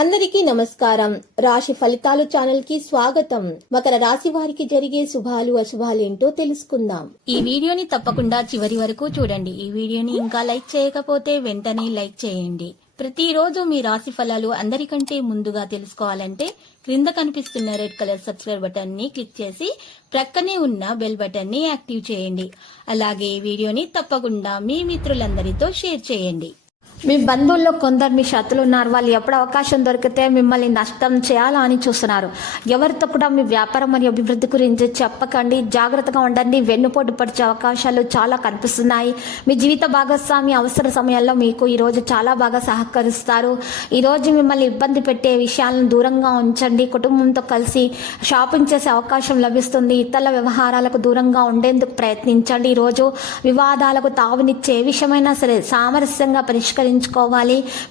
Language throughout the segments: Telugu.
అందరికీ నమస్కారం. రాశి ఫలితాలు ఛానల్ కి స్వాగతం. మకర రాశి వారికి జరిగే శుభాలు అశుభాలు ఏంటో తెలుసుకుందాం. ఈ వీడియోని తప్పకుండా చివరి వరకు చూడండి. ఈ వీడియోని ఇంకా లైక్ చేయకపోతే వెంటనే లైక్ చేయండి. ప్రతిరోజు మీ రాశి ఫలాలు అందరికంటే ముందుగా తెలుసుకోవాలంటే క్రింద కనిపిస్తున్న రెడ్ కలర్ సబ్స్క్రైబ్ బటన్ ని క్లిక్ చేసి ప్రక్కనే ఉన్న బెల్ బటన్ ని యాక్టివ్ చేయండి. అలాగే ఈ వీడియోని తప్పకుండా మీ మిత్రులందరితో షేర్ చేయండి. మీ బంధువుల్లో కొందరు మీ శత్రులు ఉన్నారు. వాళ్ళు ఎప్పుడు అవకాశం దొరికితే మిమ్మల్ని నష్టం చేయాలా అని చూస్తున్నారు. ఎవరితో కూడా మీ వ్యాపారం మరియు అభివృద్ధి గురించి చెప్పకండి. జాగ్రత్తగా ఉండండి. వెన్నుపోటు పరిచే అవకాశాలు చాలా కనిపిస్తున్నాయి. మీ జీవిత భాగస్వామి అవసర సమయాల్లో మీకు ఈరోజు చాలా బాగా సహకరిస్తారు. ఈరోజు మిమ్మల్ని ఇబ్బంది పెట్టే విషయాలను దూరంగా ఉంచండి. కుటుంబంతో కలిసి షాపింగ్ చేసే అవకాశం లభిస్తుంది. ఇతరుల వ్యవహారాలకు దూరంగా ఉండేందుకు ప్రయత్నించండి. ఈరోజు వివాదాలకు తావునిచ్చే ఏ విషయమైనా సరే సామరస్యంగా పరిష్కరించుకోవాలి.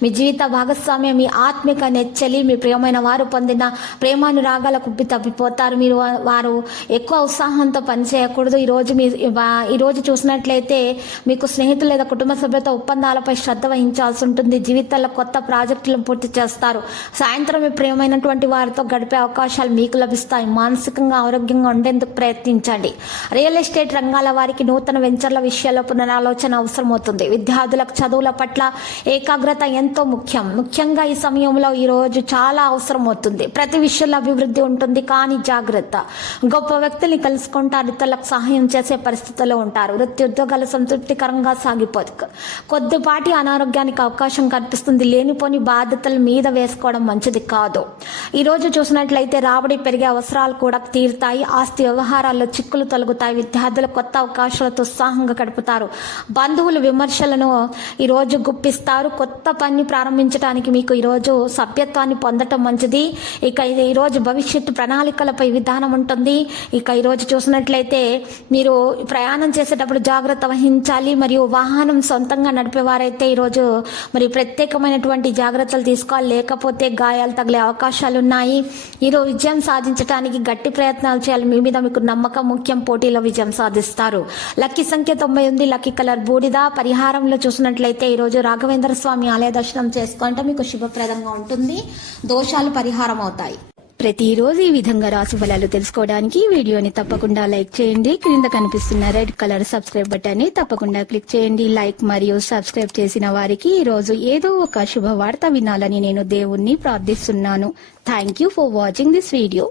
మీ జీవిత భాగస్వామ్యం మీ ఆత్మిక నెచ్చలి మీ ప్రియమైన వారు పొందిన ప్రేమానురాగాలకు తప్పిపోతారు. మీరు వారు ఎక్కువ ఉత్సాహంతో పనిచేయకూడదు. ఈరోజు చూసినట్లయితే మీకు స్నేహితులు లేదా కుటుంబ సభ్యులతో ఒప్పందాలపై శ్రద్ధ వహించాల్సి ఉంటుంది. జీవితాల్లో కొత్త ప్రాజెక్టులను పూర్తి చేస్తారు. సాయంత్రం మీ ప్రియమైనటువంటి వారితో గడిపే అవకాశాలు మీకు లభిస్తాయి. మానసికంగా ఆరోగ్యంగా ఉండేందుకు ప్రయత్నించండి. రియల్ ఎస్టేట్ రంగాల వారికి నూతన వెంచర్ల విషయాల్లో పునరాలోచన అవసరమవుతుంది. విద్యార్థులకు చదువుల పట్ల ఏకాగ్రత ఎంతో ముఖ్యంగా ఈ సమయంలో ఈ రోజు చాలా అవసరం అవుతుంది. ప్రతి విషయంలో అభివృద్ధి ఉంటుంది, కానీ జాగ్రత్త. గొప్ప వ్యక్తుల్ని కలుసుకుంటారు. ఇతరులకు సహాయం చేసే పరిస్థితుల్లో ఉంటారు. వృత్తి ఉద్యోగాలు సంతృప్తికరంగా సాగిపోదు. కొద్దిపాటి అనారోగ్యానికి అవకాశం కనిపిస్తుంది. లేనిపోని బాధ్యతల మీద వేసుకోవడం మంచిది కాదు. ఈ రోజు చూసినట్లయితే రాబడి పెరిగే అవసరాలు కూడా తీరుతాయి. ఆస్తి వ్యవహారాల్లో చిక్కులు తొలగుతాయి. విద్యార్థులు కొత్త అవకాశాలతో ఉత్సాహంగా గడుపుతారు. బంధువులు విమర్శలను ఈ రోజు గుప్పిస్తారు. కొత్త పని ప్రారంభించడానికి మీకు ఈరోజు సభ్యత్వాన్ని పొందటం మంచిది. ఇక ఈరోజు భవిష్యత్తు ప్రణాళికలపై విధానం ఉంటుంది. ఇక ఈరోజు చూసినట్లయితే మీరు ప్రయాణం చేసేటప్పుడు జాగ్రత్త వహించాలి. మరియు వాహనం సొంతంగా నడిపేవారైతే ఈరోజు మరి ప్రత్యేకమైనటువంటి జాగ్రత్తలు తీసుకోవాలి. లేకపోతే గాయాలు తగిలే అవకాశాలు ఉన్నాయి. ఈరోజు విజయం సాధించడానికి గట్టి ప్రయత్నాలు చేయాలి. మీ మీద మీకు నమ్మకం ముఖ్యం. పోటీలో విజయం సాధిస్తారు. లక్కీ సంఖ్య 90. లక్కీ కలర్ బూడిద. పరిహారంలో చూసినట్లయితే ఈరోజు రాఘవేంద్ర స్వామి ఆలయ దర్శనం చేసుకుంటే మీకు శుభప్రదంగా ఉంటుంది. దోషాలు పరిహారం అవుతాయి. ప్రతిరోజు ఈ విధంగా రాశి ఫలాలు తెలుసుకోవడానికి వీడియోని తప్పకుండా లైక్ చేయండి. క్రింద కనిపిస్తున్న రెడ్ కలర్ సబ్స్క్రైబ్ బటన్ ని తప్పకుండా క్లిక్ చేయండి. లైక్ మరియు సబ్స్క్రైబ్ చేసిన వారికి ఈ రోజు ఏదో ఒక శుభవార్త వినాలని నేను దేవుణ్ణి ప్రార్థిస్తున్నాను. Thank you for watching this video.